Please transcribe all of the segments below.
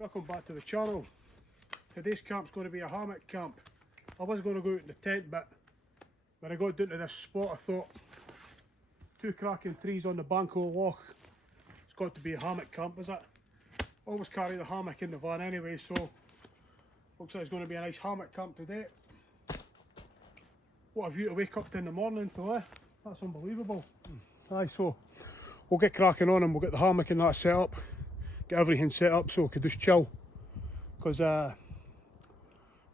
Welcome back to the channel. Today's camp's going to be a hammock camp. I was going to go out in the tent, but when I got down to this spot I thought, two cracking trees on the bank of the loch, it's got to be a hammock camp, is it? Always carry the hammock in the van anyway, so looks like it's going to be a nice hammock camp today. What a view to wake up to in the morning to, eh? That's unbelievable. Aye, so we'll get cracking on and we'll get the hammock and that set up. Get everything set up so we can just chill, because can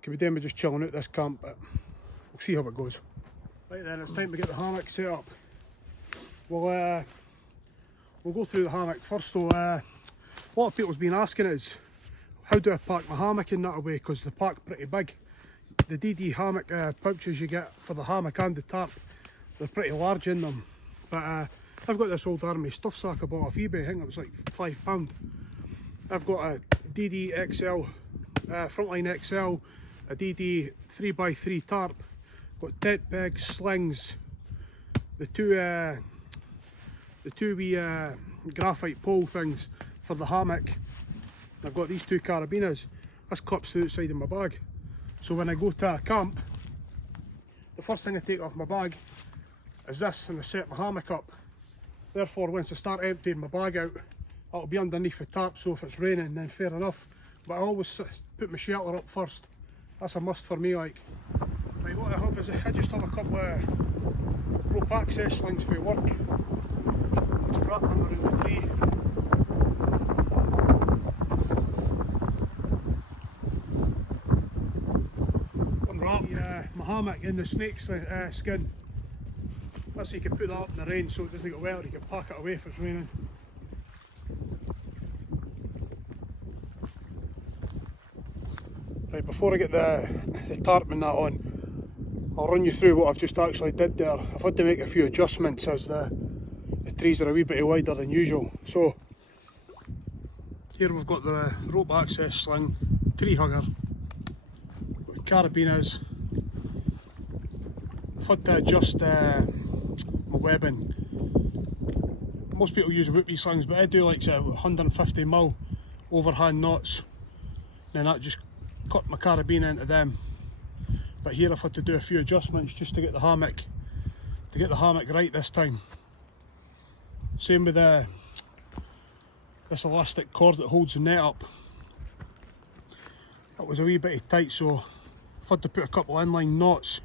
be doing with just chilling out this camp, but we'll see how it goes. Right then, it's time to get the hammock set up. We'll go through the hammock first though. A lot of people's been asking us, how do I pack my hammock in that away, because the pack's pretty big. The DD hammock pouches you get for the hammock and the tarp, they're pretty large in them, but I've got this old army stuff sack I bought off eBay. I think it was like £5. I've got a DD XL Frontline XL, a DD 3x3 tarp, got tent pegs, slings, the two wee graphite pole things for the hammock. I've got these two carabiners. This clips to the outside of my bag, so when I go to a camp, the first thing I take off my bag is this, and I set my hammock up. Therefore, once I start emptying my bag out, it'll be underneath the tarp, so if it's raining then fair enough. But I always put my shelter up first. That's a must for me, like. Right, what I have is I just have a couple of rope access slings for work. Just wrap them around the tree. Unwrap my hammock in the snake skin. That's so you can put that up in the rain so it doesn't get wet, or you can pack it away if it's raining. Right, before I get the tarp and that on, I'll run you through what I've just actually did there. I've had to make a few adjustments as the trees are a wee bit wider than usual. So here we've got the rope access sling, tree hugger, got carabiners. I've had to adjust my webbing. Most people use whoopie slings, but I do like 150mm overhand knots, then that just cut my carabiner into them. But here I've had to do a few adjustments just to get the hammock right this time. Same with this elastic cord that holds the net up. That was a wee bit tight, so I've had to put a couple inline knots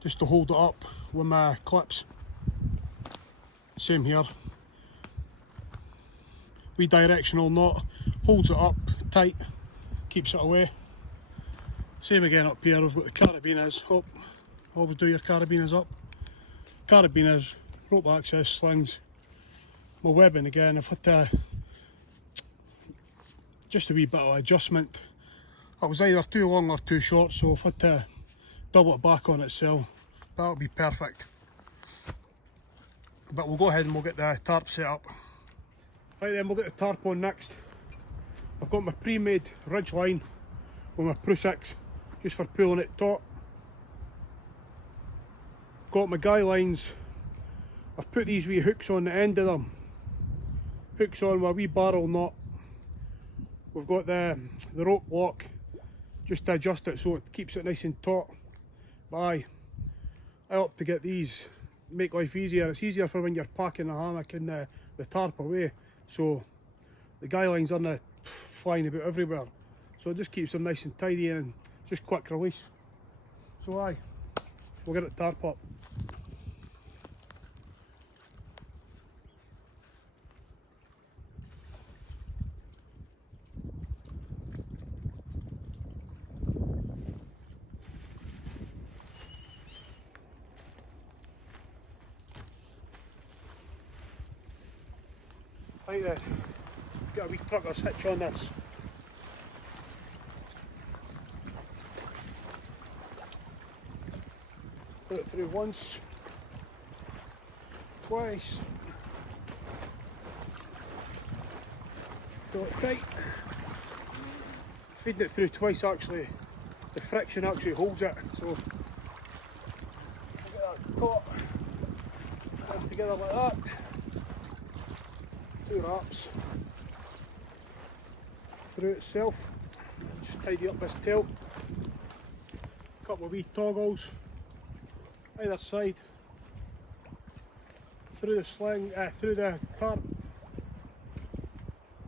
just to hold it up with my clips. Same here. Wee directional knot holds it up tight, keeps it away. Same again up here, we've got the carabiners. Oh, always do your carabiners up. Carabiners, rope access slings, my webbing again. I've had to just a wee bit of adjustment. It was either too long or too short, so I've had to double it back on itself. That'll be perfect. But we'll go ahead and we'll get the tarp set up. Right then, we'll get the tarp on next. I've got my pre-made ridge line with my Pro 6 just for pulling it taut. Got my guy lines. I've put these wee hooks on the end of them. Hooks on with a wee barrel knot. We've got the rope lock just to adjust it so it keeps it nice and taut. But I opt to get these, make life easier. It's easier for when you're packing the hammock and the tarp away, so the guy lines aren't flying about everywhere, so it just keeps them nice and tidy and just quick release. So we'll get it tarp up. Right then, get a wee trucker's hitch on this. Put it through once, twice, do it tight. Feeding it through twice, actually, the friction actually holds it, so get that taut, put it together like that. 2 wraps. through itself. Just tidy up this tail. Couple of wee toggles either side. Through the sling, through the tarp,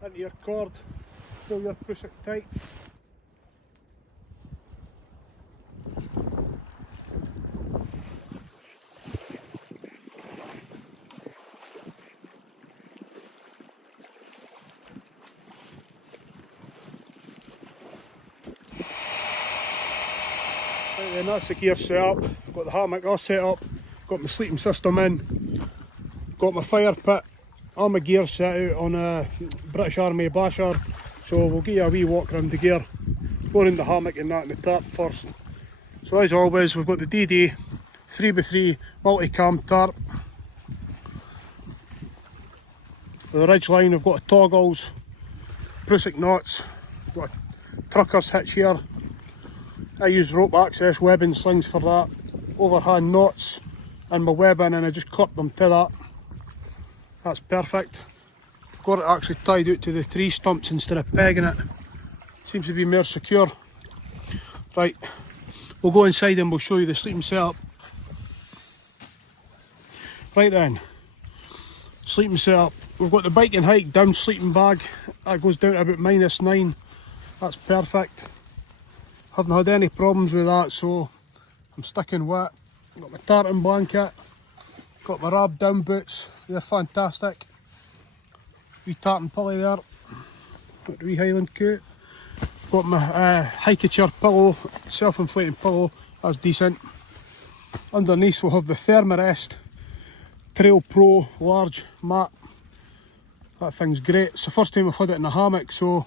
into your cord, pull your prusik tight. Right then, that's the gear set up. I've got the hammock all set up, got my sleeping system in, got my fire pit, all my gear set out on a British Army basher, so we'll give you a wee walk around the gear, go around the hammock and that and the tarp first. So as always, we've got the DD 3x3 multi-cam tarp. With the ridge line, we've got toggles, prusik knots, got a trucker's hitch here. I use rope access webbing slings for that, overhand knots and my webbing, and I just clip them to that. That's perfect. Got it actually tied out to the tree stumps instead of pegging it. Seems to be more secure. Right, we'll go inside and we'll show you the sleeping setup. Right then, sleeping setup. We've got the bike and hike down sleeping bag. That goes down to about -9. That's perfect. Haven't had any problems with that, so I'm sticking with it. Got my tartan blanket, got my rab down boots, they're fantastic. Wee tartan pulley there, got the wee Highland coat. Got my hiker pillow, self-inflating pillow, that's decent. Underneath we'll have the Thermarest Trail Pro large mat. That thing's great. It's the first time I've had it in a hammock, so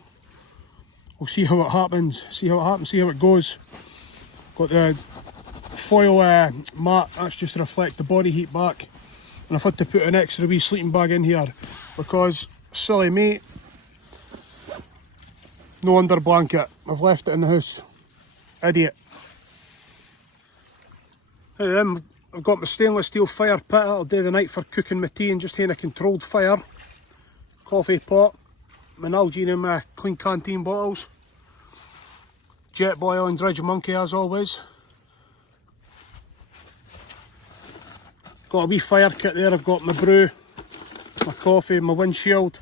we'll see how it happens, see how it goes. Got the foil mat, that's just to reflect the body heat back. And I've had to put an extra wee sleeping bag in here because, silly me, no under blanket. I've left it in the house. Idiot. Then I've got my stainless steel fire pit. That'll do the night for cooking my tea and just having a controlled fire. Coffee pot. My Nalgene and my clean canteen bottles. Jet boil and Dredge Monkey as always. Got a wee fire kit there. I've got my brew, my coffee, my windshield.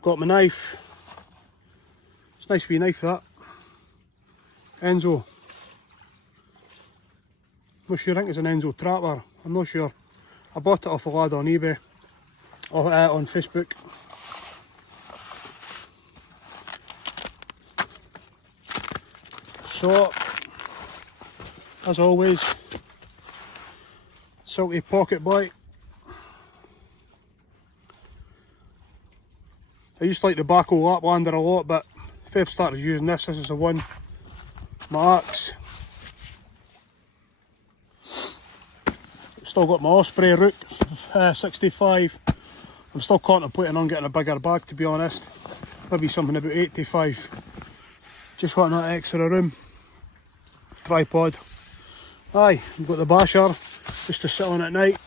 Got my knife. It's a nice wee knife that. Enzo. I'm not sure, I think it's an Enzo Trapper. I'm not sure. I bought it off a lad on eBay. Or on Facebook. So, as always, salty pocket boy. I used to like the Baco Laplander a lot, but if I've started using this is the one. My axe. Still got my Osprey Rook 65. I'm still contemplating on getting a bigger bag, to be honest. Maybe something about 85. Just want that extra room. Tripod. Aye, we've got the basher just to sit on at night.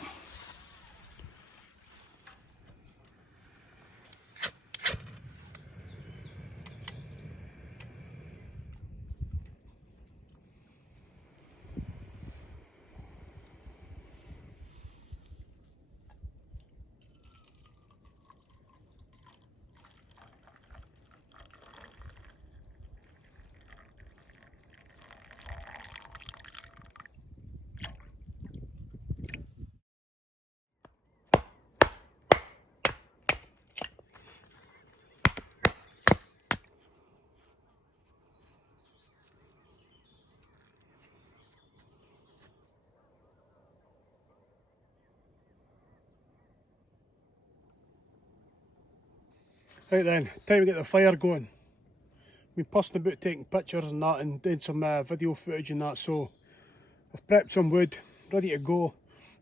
Right then, time to get the fire going. Been pussing about taking pictures and that and doing some video footage and that, so I've prepped some wood, ready to go.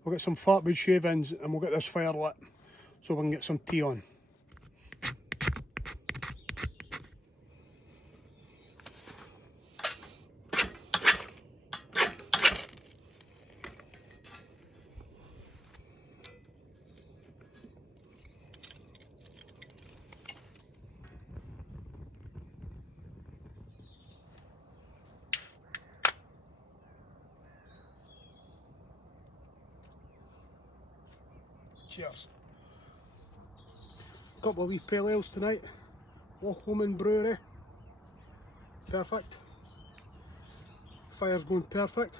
We'll get some fat wood shavings and we'll get this fire lit so we can get some tea on. Cheers. Couple of wee pale ales tonight. Loch Lintrathen Brewery. Perfect. Fire's going perfect.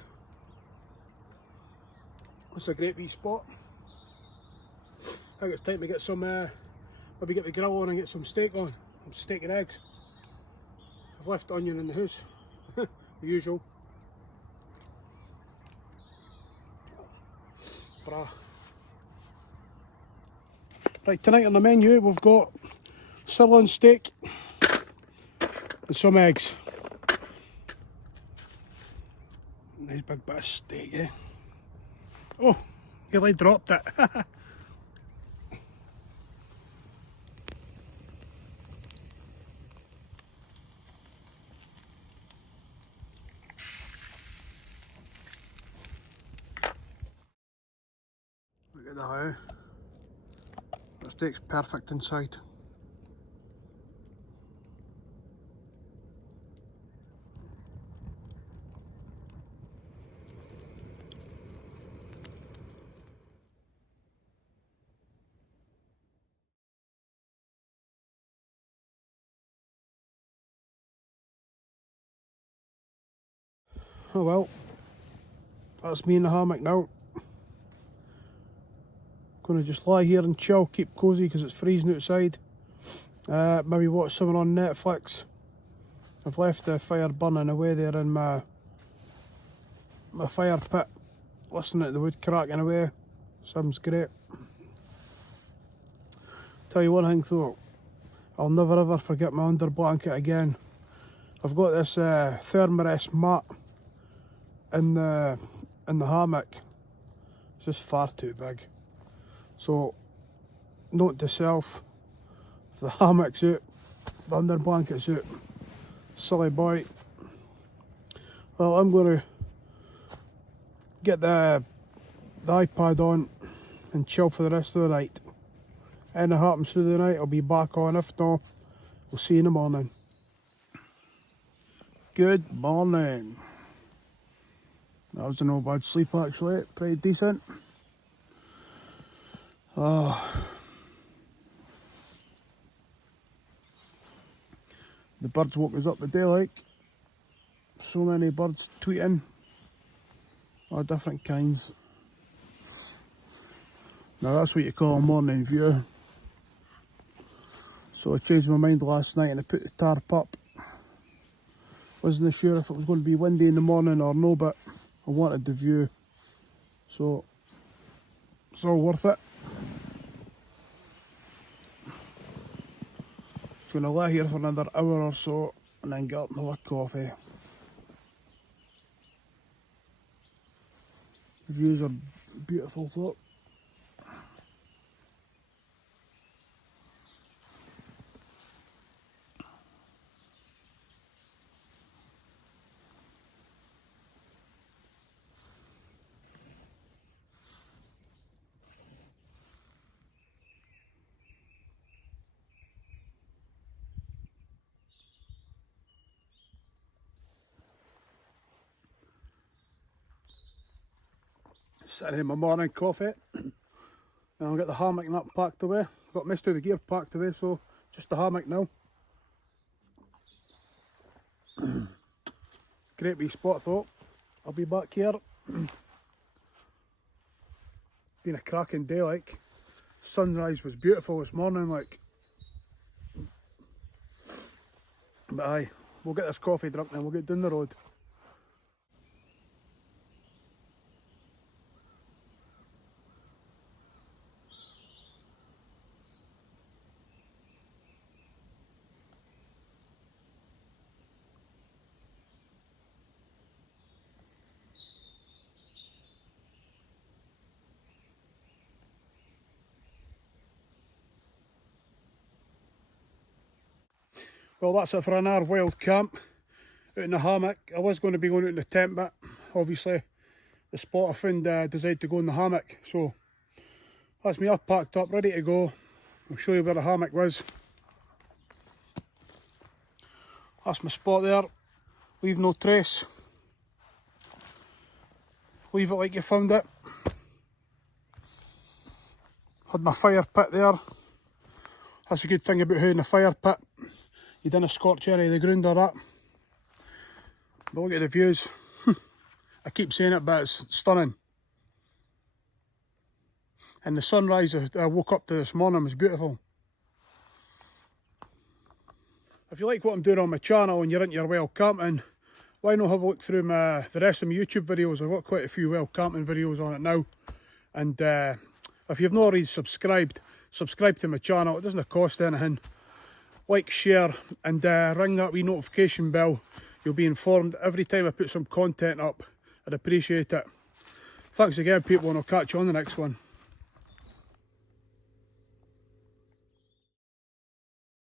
It's a great wee spot. I think it's time to get some, maybe get the grill on and get some steak on. Some steak and eggs. I've left the onion in the house. The usual. Brah. Right, tonight on the menu we've got sirloin steak and some eggs. Nice big bit of steak, eh? Oh, nearly dropped it. Look at that, eh? The steak's perfect inside. Oh well, that's me in the hammock now. Gonna just lie here and chill, keep cosy because it's freezing outside. Maybe watch something on Netflix. I've left the fire burning away there in my fire pit, listening to the wood cracking away. Sounds great. Tell you one thing though, I'll never ever forget my under blanket again. I've got this thermarest mat in the hammock. It's just far too big. So, note to self, if the hammock's out, the under blanket's out. Silly boy. Well, I'm going to get the iPad on and chill for the rest of the night. Anything happens through the night, I'll be back on. If not, we'll see you in the morning. Good morning. That was a no bad sleep actually, pretty decent. The birds woke us up today, like. So many birds tweeting. All different kinds. Now that's what you call a morning view. So I changed my mind last night and I put the tarp up. Wasn't sure if it was going to be windy in the morning or no, but I wanted the view. So it's all worth it. Going to lie here for another hour or so and then get up and have a coffee. The views are beautiful though. Sitting in my morning coffee. And I'll get the hammock and that packed away. Got most of the gear packed away, so just the hammock now. Great wee spot though. I'll be back here. Been a cracking day, like. Sunrise was beautiful this morning, like. But aye, we'll get this coffee drunk and we'll get down the road. Well, that's it for an hour wild camp out in the hammock. I was going to be going out in the tent, but obviously the spot I found decided to go in the hammock. So that's me up, packed up, ready to go. I'll show you where the hammock was. That's my spot there. Leave no trace. Leave it like you found it. Had my fire pit there. That's a good thing about having a fire pit. You didn't scorch any of the ground or that. But look at the views. I keep saying it, but it's stunning. And the sunrise I woke up to this morning was beautiful. If you like what I'm doing on my channel and you're into your wild camping, why not have a look through the rest of my YouTube videos? I've got quite a few wild camping videos on it now. And if you've not already subscribe to my channel. It doesn't cost anything. Like, share, and ring that wee notification bell. You'll be informed every time I put some content up. I'd appreciate it. Thanks again, people, and I'll catch you on the next one.